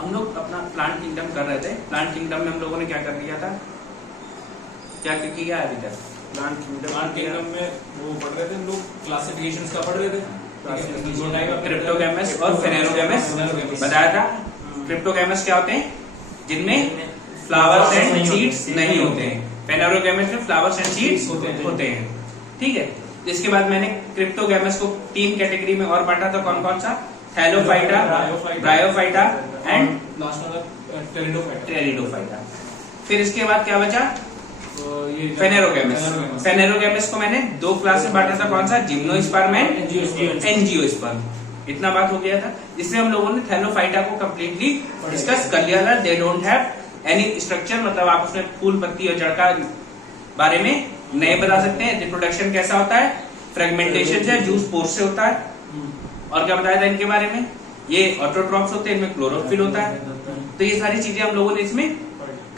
हम लोग अपना प्लांट किंगडम कर रहे थे। प्लांट किंगडम में हम लोगों ने क्या कर लिया था, क्या किया है अभी तक? प्लांट किंगडम में वो पढ़ रहे थे हम लोग, क्लासिफिकेशंस का पढ़ रहे थे, क्रिप्टोगैमस और फेनेरोगैमस बताया था। क्रिप्टोगैमस क्या होते हैं? जिनमें फ्लावर्स एंड सीड्स नहीं होते हैं। फेनेरोगैमस में फ्लावर्स एंड सीड्स होते हैं। ठीक है। इसके बाद मैंने क्रिप्टोगैमस को 3 कैटेगरी में और बांटा था। कौन कौन सा? Thallophyta, bryophyta and pteridophyta. फिर इसके बाद क्या बचा? फेनेरोगैमस। फेनेरोगैमस को मैंने 2 क्लास में बांटा था। कौन सा? Gymnosperm and angiosperm. इतना बात हो गया था। इसमें हम लोगों ने थैलोफाइटा को कंप्लीटली डिस्कस कर लिया था। They don't have any structure, मतलब आप उसमें फूल, पत्ती और जड़ का बारे में नहीं बता सकते हैं। रिप्रोडक्शन कैसा होता है? फ्रेगमेंटेशन से, जूस पोर से होता है। और क्या बताया था इनके बारे में? ये ऑटोट्रॉप्स होते हैं, इनमें क्लोरोफिल होता है। तो ये सारी चीजें हम लोगों ने इसमें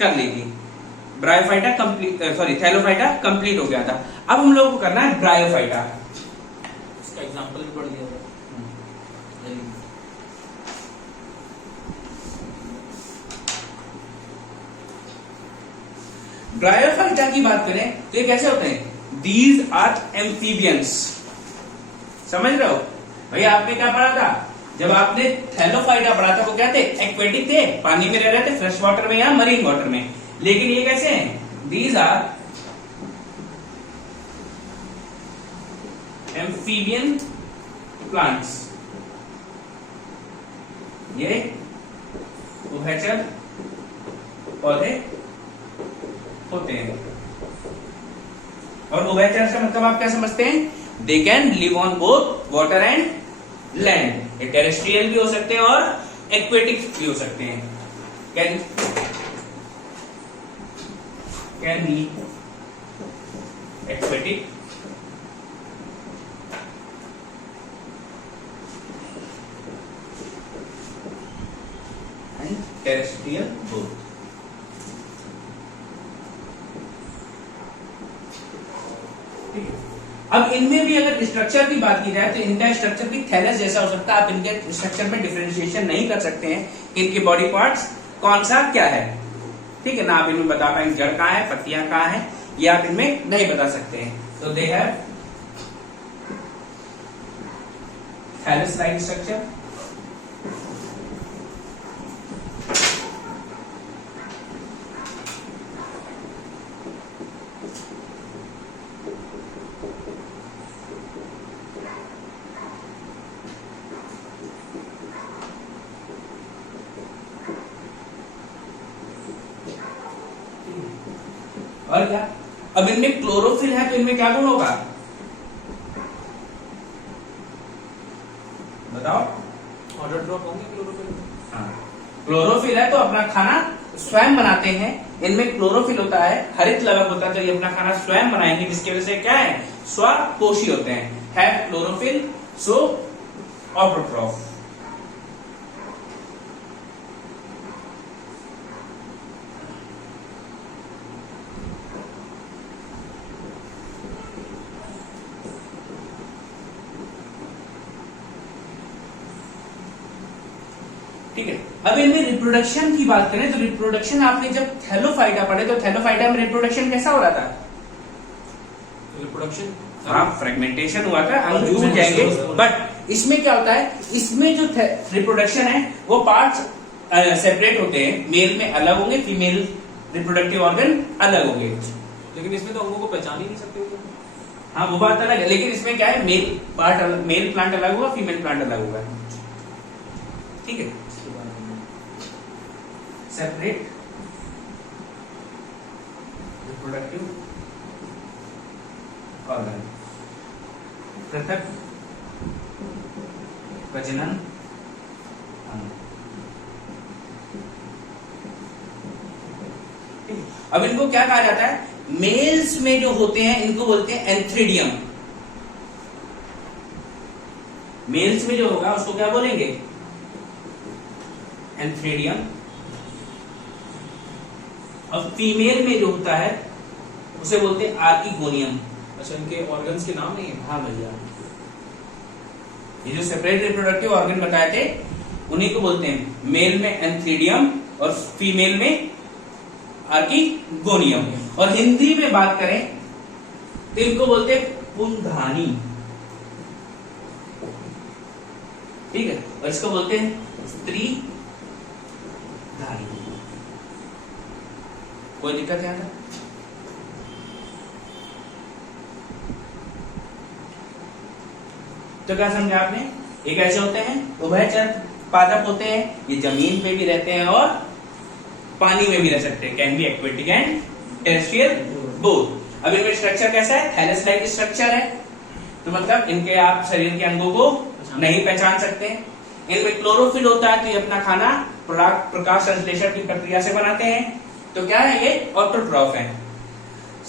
कर ली थी। Bryophyta complete, sorry Thallophyta complete हो गया था। अब हम लोगों को करना है ब्रायोफाइटा। इसका एग्जांपल भी पढ़ लिया था। ब्रायोफाइटा की बात करें तो ये कैसे होते हैं? These are amphibians. समझ रहे हो भैया? आपने क्या पढ़ा था जब आपने थैलोफाइटा पढ़ा था? वो क्या थे? एक्वेटिक थे, पानी में रह रहे थे, फ्रेश वाटर में या मरीन वाटर में। लेकिन ये कैसे हैं? These are amphibian plants. ये उभयचर पौधे होते हैं। और उभयचर से मतलब आप क्या समझते हैं? They can live on both water and land. ये टेरेस्ट्रियल भी हो सकते हैं और एक्वेटिक भी हो सकते हैं। Can be aquatic and terrestrial both. अब इनमें भी अगर स्ट्रक्चर की बात की जाए तो इनका स्ट्रक्चर भी थैलस जैसा हो सकता है। आप इनके स्ट्रक्चर में डिफरेंशिएशन नहीं कर सकते हैं इनके बॉडी पार्ट्स कौन सा क्या है। ठीक है ना? आप इनमें बता पाएंगे जड़ कहाँ है, पत्तियां कहाँ है, ये आप इनमें नहीं बता सकते हैं। तो they have thallus like structure. और क्या? अब इनमें क्लोरोफिल है तो इनमें क्या गुण होगा बताओ? ऑटोट्रॉप होंगे क्लोरोफिल। हाँ, क्लोरोफिल है तो अपना खाना स्वयं बनाते हैं। इनमें क्लोरोफिल होता है, हरित लवक होता है, तो ये अपना खाना स्वयं बनाएंगे, जिसकी वजह से क्या है? स्वपोषी होते हैं। Have chlorophyll, so autotroph. ठीक है। अब इनमें रिप्रोडक्शन की बात करें तो रिप्रोडक्शन आपने जब थैलोफाइटा पढ़े तो थैलोफाइटा में रिप्रोडक्शन कैसा हो रहा था? रिप्रोडक्शन, हाँ, फ्रेगमेंटेशन हुआ था, हम जुड़ जाएंगे। बट इसमें क्या होता है? इसमें जो रिप्रोडक्शन है वो पार्ट्स सेपरेट होते हैं। मेल में अलग होंगे, फीमेल रिप्रोडक्टिव ऑर्गन अलग होंगे। लेकिन इसमें तो अंगों को पहचान ही नहीं सकते। हाँ, वो बात अलग है। लेकिन इसमें क्या है? मेल पार्ट, मेल प्लांट अलग होगा, फीमेल प्लांट अलग होगा। ठीक है। सेपरेट रिप्रोडक्टिव ऑर्गन, पृथक प्रजनन अंग। अब इनको क्या कहा जाता है? मेल्स में जो होते हैं इनको बोलते हैं एंथ्रीडियम। मेल्स में जो होगा उसको क्या बोलेंगे? एंथ्रीडियम। और फीमेल में जो होता है उसे बोलते हैं आर्किगोनियम। अच्छा, इनके ऑर्गन्स के नाम नहीं है? हाँ भैया, ये जो सेपरेट रिप्रोडक्टिव ऑर्गन बताए थे उन्हीं को बोलते हैं मेल में एंथ्रीडियम और फीमेल में आर्किगोनियम। और हिंदी में बात करें तो इनको बोलते हैं पुंधानी, ठीक है, और इसको बोलते हैं स्त्री धानी। कोई दिक्कत है यहाँ? तो क्या समझा आपने? एक ऐसे होते हैं उभयचर पादप होते हैं, ये जमीन पे भी रहते हैं और पानी में भी रह सकते हैं, can be aquatic and terrestrial both. अब इनका स्ट्रक्चर कैसा है? थैलस लाइक स्ट्रक्चर है, तो मतलब इनके आप शरीर के अंगों को नहीं पहचान सकते। इनमें क्लोरोफिल होता है, तो ये अपना खाना प्रकाश संश्लेषण की प्रक्रिया से बनाते हैं। तो क्या है ये? ऑटोट्रॉफ है।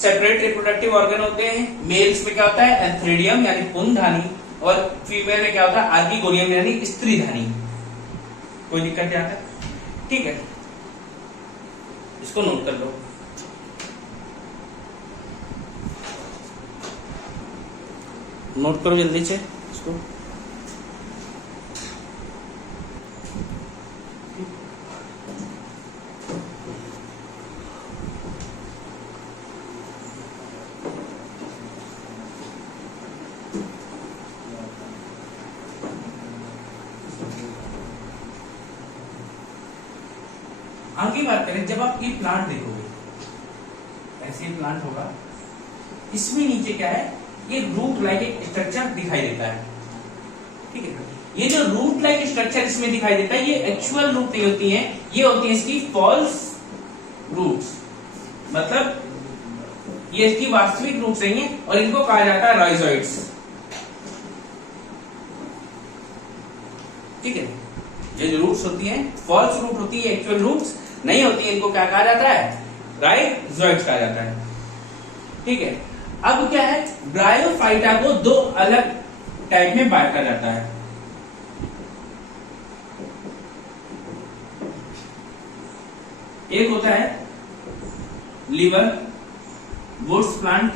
सेपरेट रिप्रोडक्टिव ऑर्गन होते हैं। मेल्स में क्या होता है? एंथ्रीडियम यानी पुंधानी, और फीमेल में क्या होता है? आर्किगोनियम यानी स्त्रीधानी। कोई दिक्कत नहीं आता? ठीक है, इसको नोट कर लो। नोट करो जल्दी से इसको। आगे बात करें, जब आप ये प्लांट देखोगे, ऐसे प्लांट होगा, इसमें नीचे क्या है? ये रूट लाइक एक स्ट्रक्चर दिखाई देता है, ठीक है। ये जो रूट लाइक स्ट्रक्चर इसमें दिखाई देता है, ये एक्चुअल रूट नहीं होती है, ये होती है इसकी फॉल्स रूट्स, मतलब ये इसकी वास्तविक रूट्स नहीं है, और इनको कहा जाता है राइजोइड्स, ठीक है। ये जो रूट्स होती हैं फॉल्स रूट होती है, एक्चुअल रूट्स नहीं होती है, इनको क्या कहा जाता है? राइजोइड्स कहा जाता है, ठीक है। अब क्या है? ब्रायोफाइटा को दो अलग टाइप में बांटा जाता है। एक होता है लीवर वुड्स प्लांट,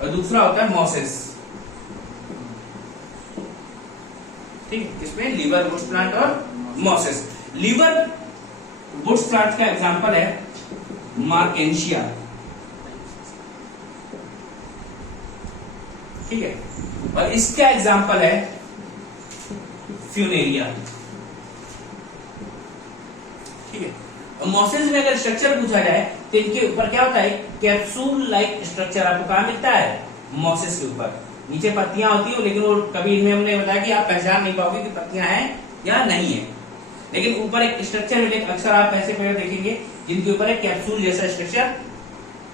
और दूसरा होता है मॉसेस, ठीक है। इसमें लीवर वुड्स प्लांट और मॉसेस। लीवर वुड्स प्लांट का एग्जांपल है मार्केंशिया, ठीक है, और इसका एग्जांपल है फ्यूनेरिया, ठीक है। और मॉसेस में अगर स्ट्रक्चर पूछा जाए तो इनके ऊपर क्या होता है? कैप्सूल लाइक स्ट्रक्चर आपको कहां मिलता है? मॉसेस के ऊपर। नीचे पत्तियां होती है, लेकिन वो कभी इनमें हमने बताया कि आप पहचान नहीं पाओगे कि पत्तियां हैं या नहीं है, लेकिन ऊपर एक स्ट्रक्चर मिलेगा। अक्सर आप ऐसे पेड़ देखेंगे जिनके ऊपर एक कैप्सूल जैसा स्ट्रक्चर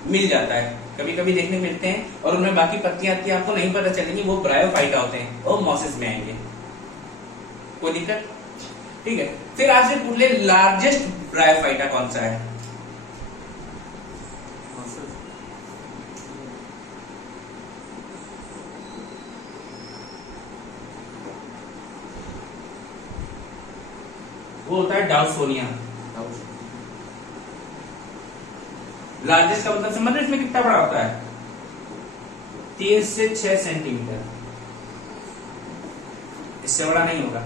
मिल जाता है, कभी कभी देखने मिलते हैं, और उनमें बाकी पत्तियां आपको नहीं पता चलेंगी, वो ब्रायोफाइटा होते हैं, वो मॉसेस में आएंगे। कोई दिक्कत? ठीक है। फिर आपसे पूछ ले लार्जेस्ट ब्रायोफाइटा कौन सा है? वो होता है डाउसोनिया। लार्जेस्ट का मतलब समझ रहे इसमें कितना बड़ा होता है? 3 से 6 सेंटीमीटर, इससे बड़ा नहीं होगा,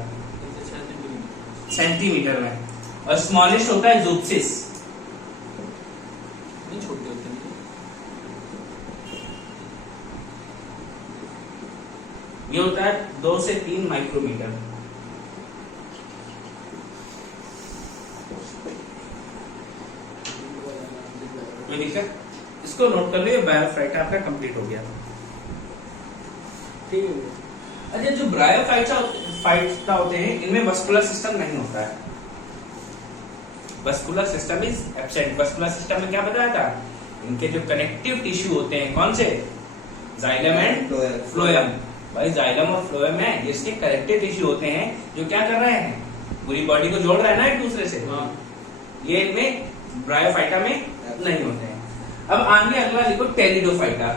सेंटीमीटर में। और स्मॉलेस्ट होता है ज़ूप्सिस, नहीं छोटे होते हैं, ये होता है 2 से 3 माइक्रोमीटर। कोई दिक्कत? इसको नोट कर लो, ब्रायोफाइटा आपका कंप्लीट हो गया, ठीक है। अच्छा, जो ब्रायोफाइटा होते हैं इनमें वस्कुलर सिस्टम नहीं होता है, vascular system is absent. Vascular system में क्या बताया था? इनके जो कनेक्टिव टिश्यू होते हैं, कौन से? Xylem and phloem. भाई जाइलम और फ्लोएम में इसके कनेक्टिव टिश्यू होते हैं जो क्या कर रहे हैं? पूरी बॉडी को जोड़ रहे हैं ना एक दूसरे से। ये इनमें ब्रायोफाइटा में नहीं होते हैं। अब आगे अगला लिखो टेरिडोफाइटा।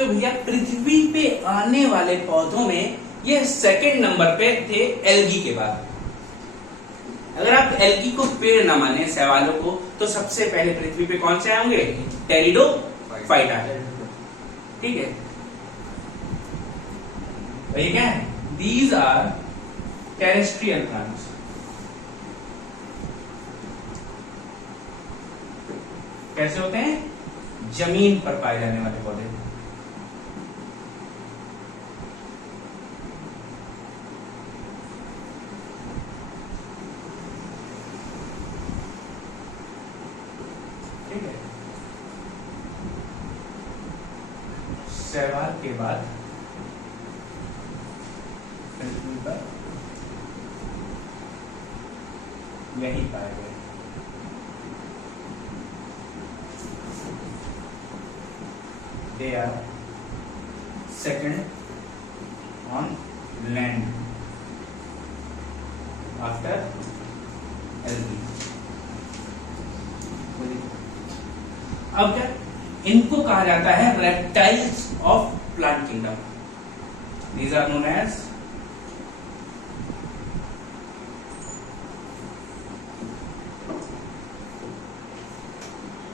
तो भैया पृथ्वी पे आने वाले पौधों में ये सेकंड नंबर पे थे एल्गी के बाद। अगर आप एल्गी को पेड़ ना माने सवालों को, तो सबसे पहले पृथ्वी पे कौन से आएंगे? टेरिडोफाइटा। ठीक है, ये क्या है? These are terrestrial plants. कैसे होते हैं? जमीन पर पाए जाने वाले पौधे। ठीक है, शैवाल के बाद पृथ्वी पर यही पाए गए। They are second on land after algae। अब क्या इनको कहा जाता है? Reptiles of plant kingdom. These are known as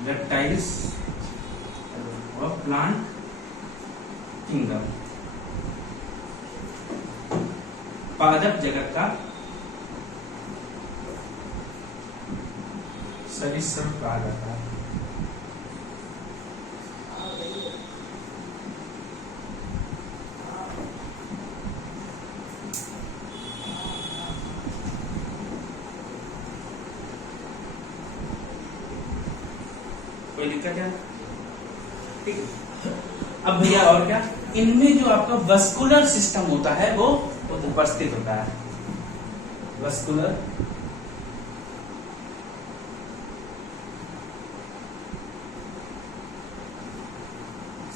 reptiles of plant kingdom. पादप जगत का सरीसृप कहा जाता है। कोई दिक्कत है? ठीक है, अब भैया और क्या, इनमें जो आपका वस्कुलर सिस्टम होता है वो उपस्थित होता है। Vascular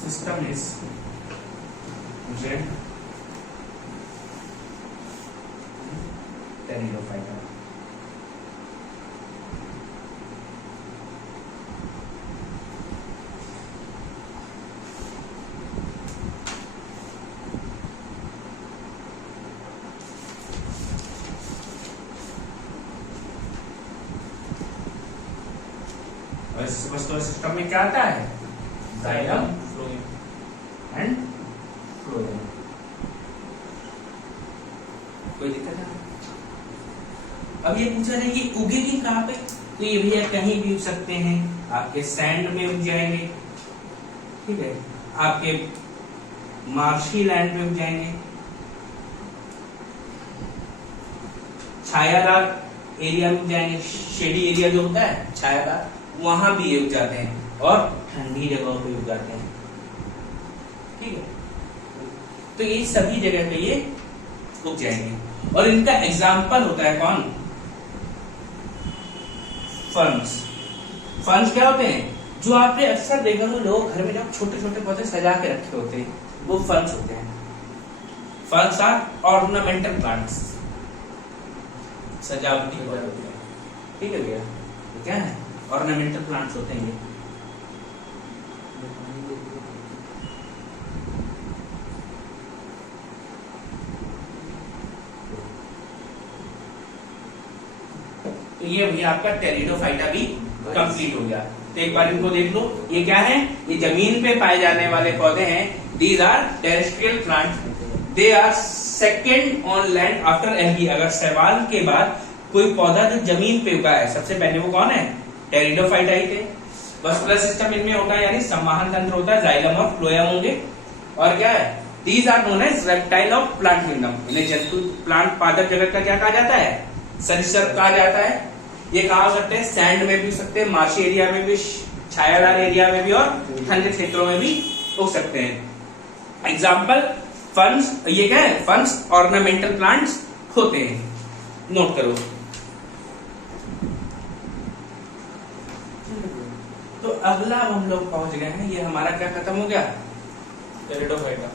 system is pteridophyta. Vascular system में क्या आता है? Xylem and phloem. कोई दिक्कत है? अब ये पूछा जाए कि उगेगी कहाँ पे, तो ये भैया कहीं भी उग सकते हैं। आपके सैंड में उग जाएंगे, ठीक है, आपके मार्शी लैंड में उग जाएंगे, छायादार एरिया में उग जाएंगे। शेडी एरिया जो होता है छायादार, वहां भी ये उग जाते हैं, और ठंडी जगहों पे उग जाते हैं। ठीक है, तो ये सभी जगह पे ये उग जाएंगे। और इनका एग्जाम्पल होता है कौन? फर्न्स। फर्न्स क्या होते हैं? जो आपने अक्सर देखा हो, लोग घर में जब छोटे छोटे पौधे सजा के रखे होते हैं, वो फर्न्स होते हैं। फर्न्स आर ऑर्नामेंटल प्लांट्स, सजावटी पौधे होते हैं। ठीक है भैया, तो क्या है? ऑर्नामेंटल प्लांट्स होते हैं ये। तो ये भैया आपका टेरिडोफाइटा भी कंप्लीट हो गया। तो एक बार इनको देख लो, ये क्या है? ये जमीन पे पाए जाने वाले पौधे हैं। These are terrestrial plants, they are second on land after algae. अगर शैवाल के बाद कोई पौधा जो जमीन पे उगा है, सबसे पहले वो कौन है? टेरिडोफाइटा ही थे। वस्कुलर सिस्टम इनमें होता है, यानी संवाहन तंत्र होता है, जाइलम और फ्लोएम होंगे। और क्या है? These are known as reptile of plant kingdom. इन्हें जंतु प्लांट पादप जगत का क्या कहा जाता है? सरीसृप कहा जाता है। ये कहा सकते हैं सैंड में भी उग सकते हैं, मार्शी एरिया में भी, छायादार एरिया में भी, और ठंडे क्षेत्रों में भी उग सकते हैं। Example ferns. ये क्या है? फर्न्स ऑर्नामेंटल प्लांट्स होते हैं, नोट करो। तो अगला हम लोग पहुंच गए हैं, ये हमारा क्या खत्म हो गया? टेरिडोफाइटा,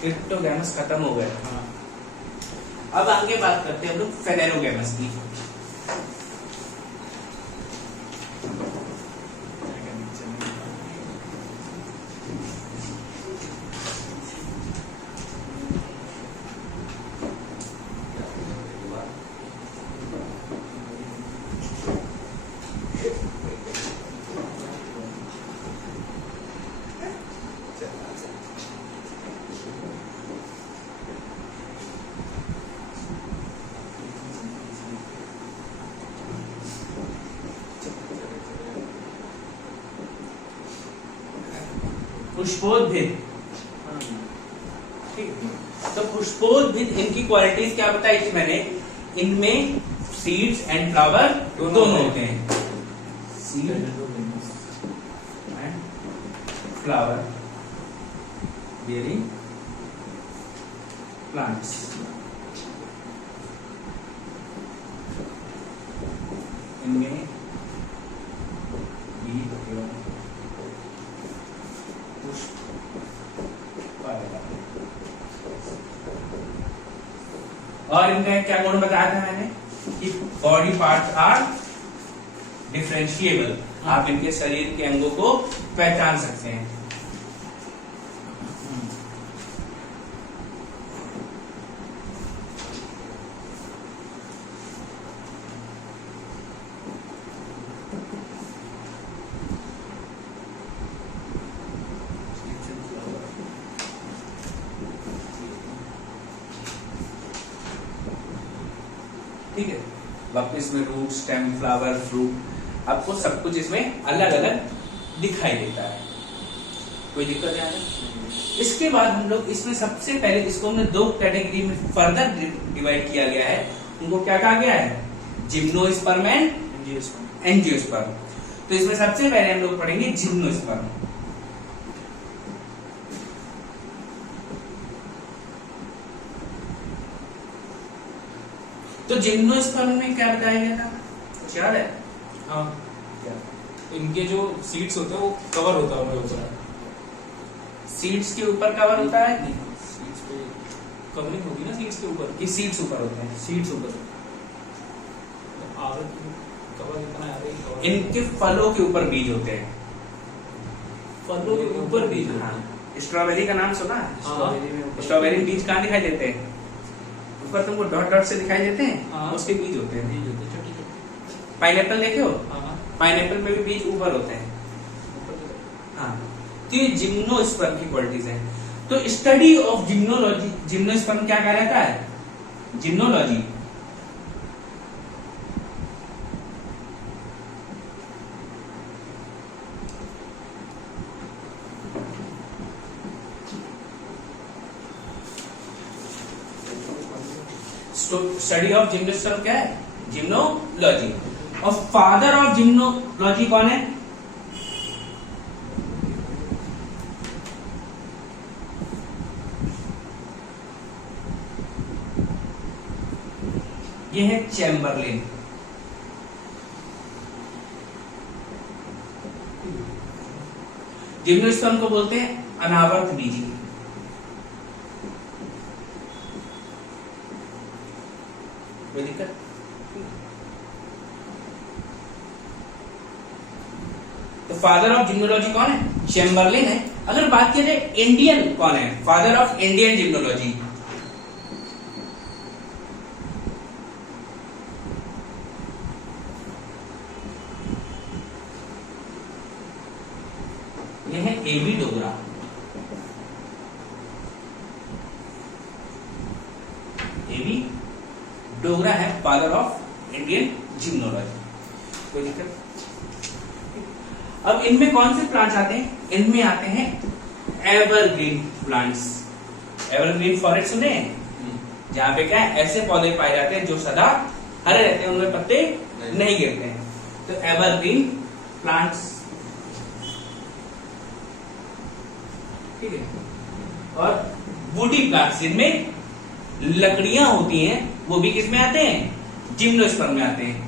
क्रिप्टोगैमस खत्म हो गया। हाँ। अब आगे बात करते हैं हम लोग फेनेरोगैमस की। पुष्पोद्भिद, ठीक। तो पुष्पोद्भिद इनकी क्वालिटीज क्या बताई थी मैंने, इनमें सीड्स एंड फ्लावर दोनों होते हैं, seed and flower bearing plants. इनमें बीज एवं पुष्प पाएगा। और इनका क्या गुण बताया था मैंने कि बॉडी पार्ट्स आर डिफरेंशिएबल, आप इनके शरीर के अंगों को पहचान सकते हैं। ठीक है, वापस इसमें रूट, स्टेम, फ्लावर, फ्रूट, आपको सब कुछ इसमें अलग अलग दिखाई देता है। कोई दिक्कत नहीं है। इसके बाद हम लोग इसमें सबसे पहले इसको हमने दो कैटेगरी में फर्दर डिवाइड किया गया है। उनको क्या कहा गया है, जिम्नोस्पर्म एंड एंजियोस्पर्म। तो इसमें सबसे पहले हम लोग पढ़ेंगे जिम्नोस्पर्म। तो जिम्नोस्पर्म में क्या बताया गया था, कुछ याद है? हाँ, इनके जो सीड्स होते हैं वो कवर होता है उनके ऊपर। सीड्स के ऊपर कवर होता है, सीड्स पे कवरिंग होगी ना सीड्स के ऊपर, कि सीड्स ऊपर होते हैं? सीड्स ऊपर आगे कवर इतना है, कवर इनके फलों के ऊपर बीज होते हैं। फलों के ऊपर बीज होते हाँ, हैं। स्ट्रॉबेरी का नाम सुना है? हाँ। स्ट्रॉबेरी में बीज कहाँ दिखाई देते हैं? ऊपर तुमको डॉट डॉट से दिखाई देते हैं, हाँ। उसके बीज होते हैं। बीज होते हैं छोटे छोटे। पाइनएप्पल देखे हो? हाँ, पाइनएप्पल में भी बीज ऊपर होते हैं। हाँ, तो ये जिम्नोस्पर्म की क्वालिटीज हैं। तो स्टडी ऑफ जिम्नोलॉजी, जिम्नोस्पर्म क्या कहलाता है? जिम्नोलॉजी स्टडी ऑफ जिम्नोस्पर्म क्या है? जिम्नोलॉजी। और फादर ऑफ जिम्नोलॉजी कौन है? ये है चैम्बरलिन। जिम्नोस्पर्म को बोलते हैं अनावर्त बीजी। कोई दिक्कत? तो फादर ऑफ जिम्नोलॉजी कौन है? चैम्बरलिन है। अगर बात की जाए इंडियन कौन है, फादर ऑफ इंडियन जिम्नोलॉजी? ये है एवी डोगरा। एवी डोगरा है फादर ऑफ इंडियन जिम्नोलॉजी। कोई दिक्कत? अब इनमें कौन से प्लांट्स आते हैं? इनमें आते हैं एवरग्रीन प्लांट्स। एवरग्रीन फॉरेस्ट सुने हैं? जहां पे क्या है, ऐसे पौधे पाए जाते हैं जो सदा हरे रहते हैं, उनमें पत्ते नहीं गिरते हैं। तो एवरग्रीन प्लांट्स, ठीक है। और वुडी प्लांट्स जिनमें लकड़ियां होती हैं, वो भी किस में आते हैं? जिम्नोस्पर्म में आते हैं।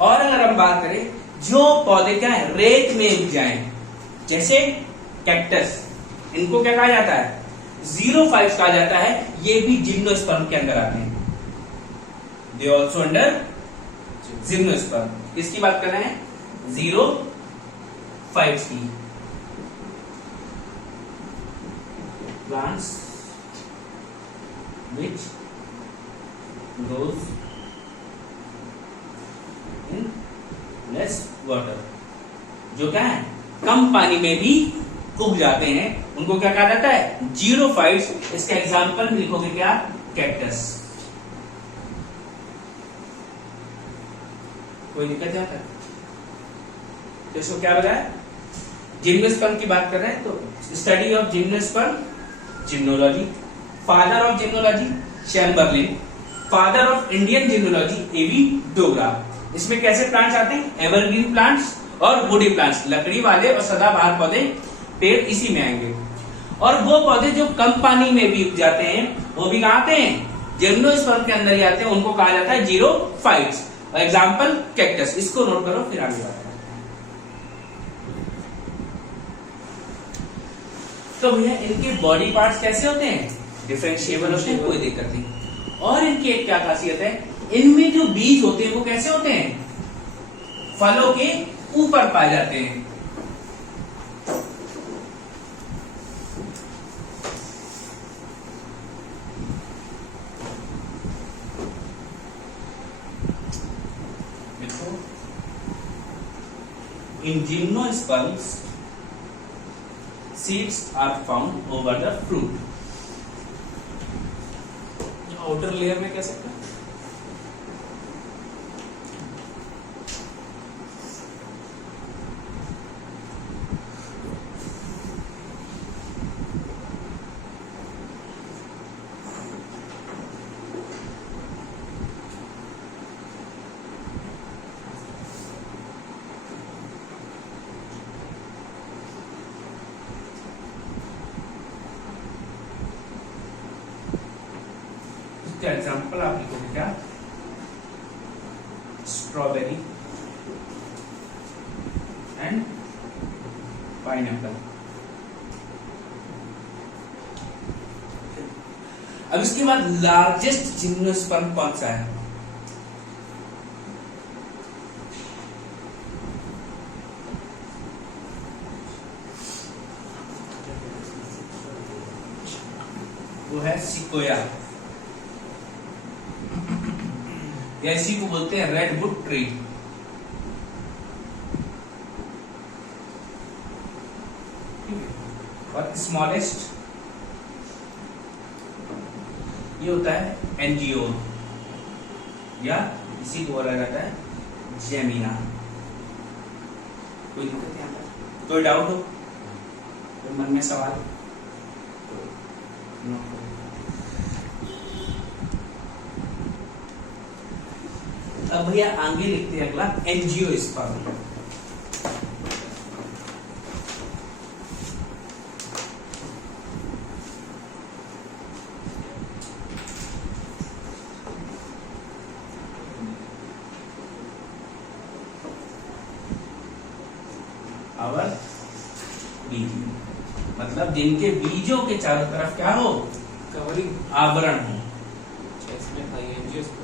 और अगर हम बात करें जो पौधे क्या है, रेत में उग जाएं, जैसे कैक्टस, इनको क्या कहा जाता है? 0-5 कहा जाता है। ये भी जिम्नोस्पर्म के अंदर आते हैं। They also under gymnosperm. किसकी बात कर रहे हैं? 0-5 की। Plants which grows in less water, जो क्या है, कम पानी में भी उग जाते हैं, उनको क्या कहा जाता है? 0-5। इसका एग्जाम्पल लिखोगे क्या? कैक्टस। कोई दिक्कत यहाँ तक? तो इसको क्या बताया? जिम्नोस्पर्म की बात कर रहे हैं तो study of gymnosperm, gymnology. Father of gymnology Chamberlain. Father of Indian gymnology A V Dogra. इसमें कैसे प्लांट्स आते हैं? एवरग्रीन प्लांट्स और वुडी प्लांट्स, लकड़ी वाले और सदाबहार पौधे, पेड़ इसी में आएंगे। और वो पौधे जो कम पानी में भी उग जाते हैं वो भी कहाँ आते हैं? जिम्नोस्पर्म के अंदर ही आते हैं, उनको कहा जाता है जीरोफाइट्स। एग्जाम्पल कैक्टस, इसको नोट करो फिर आगे बात करते हैं। तो भैया इनके बॉडी पार्ट्स कैसे होते हैं? डिफरेंशिएबल होते हैं, कोई दिक्कत नहीं। और इनकी एक क्या खासियत है? इनमें जो बीज होते हैं वो कैसे होते हैं? फलों के ऊपर पाए जाते हैं। देखो, इन gymnosperms seeds are found over the fruit. Outer layer में कह सकते हैं। इसका एग्जाम्पल आप लिखोगे क्या? Strawberry and pineapple. अब इसके बाद लार्जेस्ट जिम्नोस्पर्म कौन सा है? वो है सिकोया, या इसी को बोलते हैं रेडवुड ट्री। और स्मॉलेस्ट ये होता है एनजीओ, या इसी को बोला जाता है जेमिना। कोई दिक्कत यहाँ पर? कोई डाउट हो? कोई मन में सवाल? अब भैया आगे लिखते हैं अगला एंजियोस्पर्म। और बीज, मतलब जिनके बीजों के चारों तरफ क्या हो? कवरिंग, आवरण हो। इसमें था ये एंजियोस्पर्म।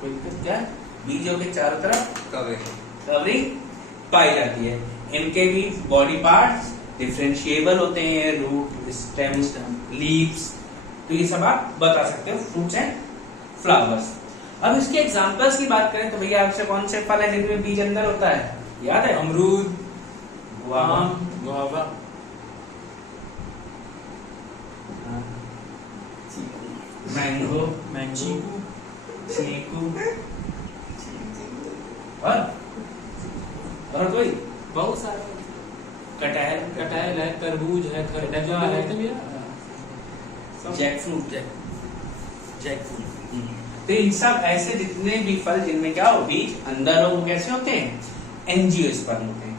कोई दिक्कत क्या? बीजों के चारों तरफ कवरिंग कवरिंग पाई जाती है। इनके भी बॉडी पार्ट्स डिफरेंशिएबल होते हैं, रूट, स्टेम, लीव्स। तो ये सब आप बता सकते हो, फ्रूट्स एंड फ्लावर्स। अब इसके एग्जांपल्स की बात करें तो भैया आपसे कौन से फल है जिनमें बीज अंदर होता है? याद है? अमरूद, गुआवा, आम, गुआवा, मैंगो, चीकू, चीकू, और कोई? बहुत सारे। कटहल, कटहल है, तरबूज है, खरबूजा है, जैक फ्रूट, जैक फ्रूट। तो इन सब ऐसे जितने भी फल जिनमें क्या हो, बीज अंदर हो, वो कैसे होते हैं? एंजियोस्पर्म होते हैं।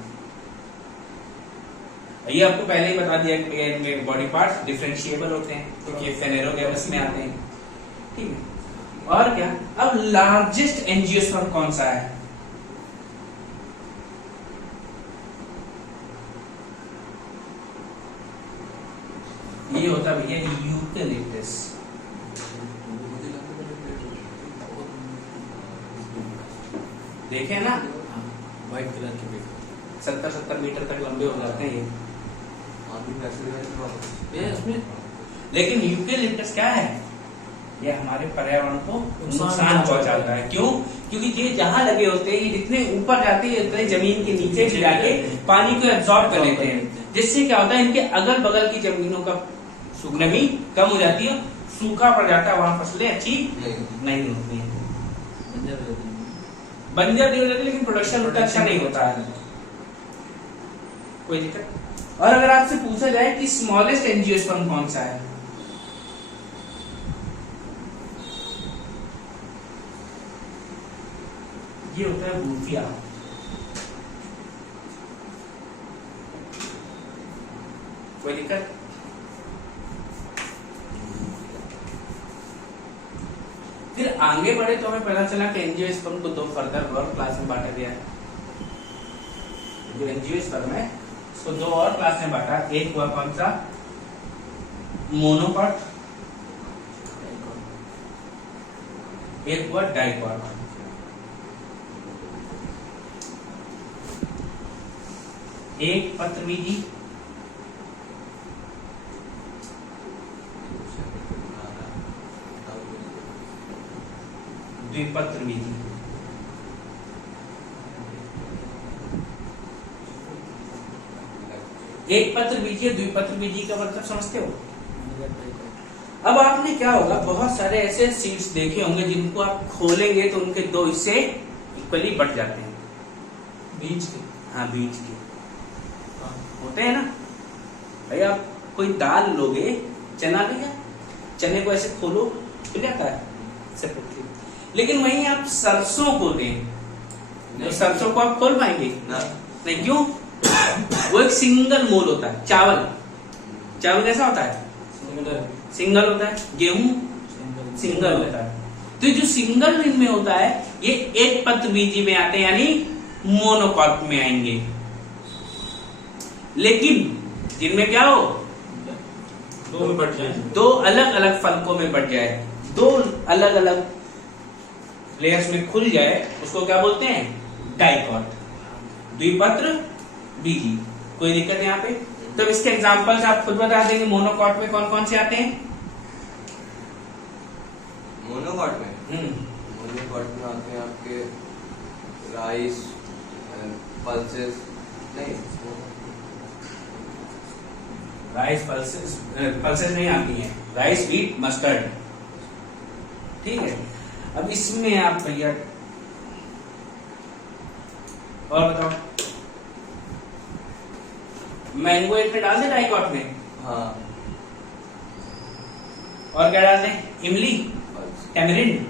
ये आपको पहले ही बता दिया कि इनमें बॉडी पार्ट्स डिफरेंशिएबल होते हैं क्योंकि फेनेरोगेमस में आते हैं। ठीक है, और क्या? अब लार्जेस्ट एंजियोस्पर्म कौन सा है? ये होता भैया यूकेलिप्टस। देखे ना, व्हाइट कलर के पेड़। 70-70 मीटर तक लंबे हो जाते हैं ये। ये उसमें, लेकिन यूकेलिप्टस क्या है, ये हमारे पर्यावरण को नुकसान पहुंचाता है। क्यों? क्योंकि ये जहां लगे होते हैं, ये जितने ऊपर जाते हैं उतने जमीन के नीचे भी जाके पानी को एब्जॉर्ब कर लेते हैं, जिससे क्या होता है, इनके अगल बगल की जमीनों का नमी कम हो जाती है, सूखा पड़ जाता है, वहां फसलें अच्छी नहीं होती है, बंजर नहीं हो जाती, लेकिन प्रोडक्शन उतना अच्छा नहीं होता है। कोई दिक्कत? और अगर आपसे पूछा जाए कि स्मॉलेस्ट एंजियोस्पर्म कौन सा है, ये होता है बूफिया। कोई दिक्कत? फिर आगे बढ़े तो हमें पता चला कि एंजियोस्पर्म को दो फर्दर और क्लास में बांटा गया है। जो एंजियोस्पर्म है उसको दो और क्लास में बांटा, एक हुआ कौन सा, मोनोकॉट, एक हुआ डाइकॉट। एक पत्रबीजी, द्विपत्रबीजी। एक पत्रबीजी और द्विपत्रबीजी का मतलब समझते हो? अब आपने क्या होगा, बहुत सारे ऐसे सीड्स देखे होंगे जिनको आप खोलेंगे तो उनके दो हिस्से इक्वली बट जाते हैं, बीज के। हाँ, बीज के होते हैं ना भाई। आप कोई दाल लोगे, चना लिया, चने को ऐसे खोलो खुल जाता है सेपरेटली, लेकिन वहीं आप सरसों को दें तो सरसों को आप खोल पाएंगे नहीं। क्यों? वो एक सिंगल मोल होता है। चावल, चावल कैसा होता है, सिंगल होता है। गेहूं सिंगल होता है। तो जो सिंगल इनमें होता है ये एक पत्रबीजी में आते हैं, यानी मोनोकॉट में आएंगे। लेकिन जिनमें क्या हो, दो में बट जाए, दो अलग अलग फलकों में बट जाए, दो अलग अलग लेयर्स में खुल जाए, उसको क्या बोलते हैं, डाइकॉट, द्विपत्र बीजी। कोई दिक्कत है यहाँ पे? तो इसके एग्जांपल्स आप खुद बता देंगे। मोनोकॉट में कौन कौन से आते हैं? मोनोकॉट में मोनोकॉट में आते हैं आपके राइस, पल्सेस, नहीं राइस पल्सेस, पल्सेस नहीं आती हैं, राइस, व्हीट, मस्टर्ड। ठीक है, अब इसमें आप भैया और बताओ, मैंगो एक में डाल दे डाइकॉट में, हाँ, और क्या डाल दें, इमली, टैमरिंड,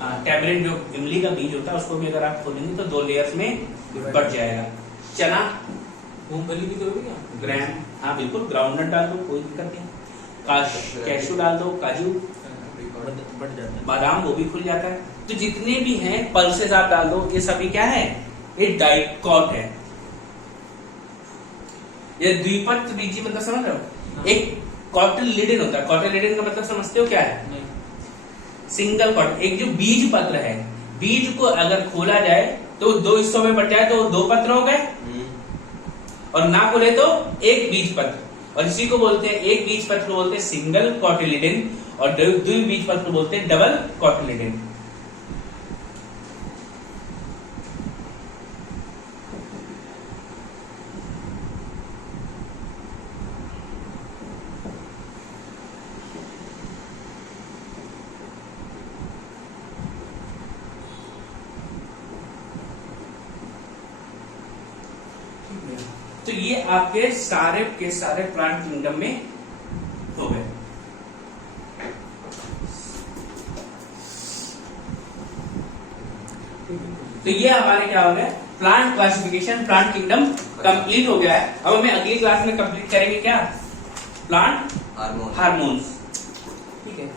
हाँ, टैमरिंड जो इमली का बीज होता है उसको भी अगर आप खोलेंगे तो दो लेयर्स में बढ़ जाएगा। चना, मूंगफली भी करोगे क्या? ग्राम, हाँ बिल्कुल, ग्राउंडनट डाल दो, कोई दिक्कत नहीं। कैशू डाल दो, काजू, बढ़ जाता है। बादाम, वो भी खुल जाता है। तो जितने भी हैं पल्सेस आप डाल दो, ये सभी क्या है, ये डाइकॉट है। ये द्विपत्र बीजी मतलब समझ रहे हो? एक कॉटिलिडन होता है। कॉटिलिडन का मतलब समझते हो क्या है? नहीं। सिंगल कॉट, एक जो बीज पत्र है, बीज को अगर खोला जाए तो दो हिस्सों में बट जाए तो दो पत्र हो गए, और ना खोले तो एक बीज पत्र। और इसी को बोलते हैं, एक बीज पत्र बोलते हैं सिंगल कॉटिलिडन, और द्विबीज पत्र बोलते हैं डबल कॉटिलिडन। तो ये आपके सारे के सारे प्लांट किंगडम में हो गए। तो ये हमारे क्या हो गया, plant classification, plant kingdom complete हो गया है। अब हमें अगली क्लास में कंप्लीट करेंगे क्या, प्लांट हार्मोन। हार्मोन्स। ठीक है।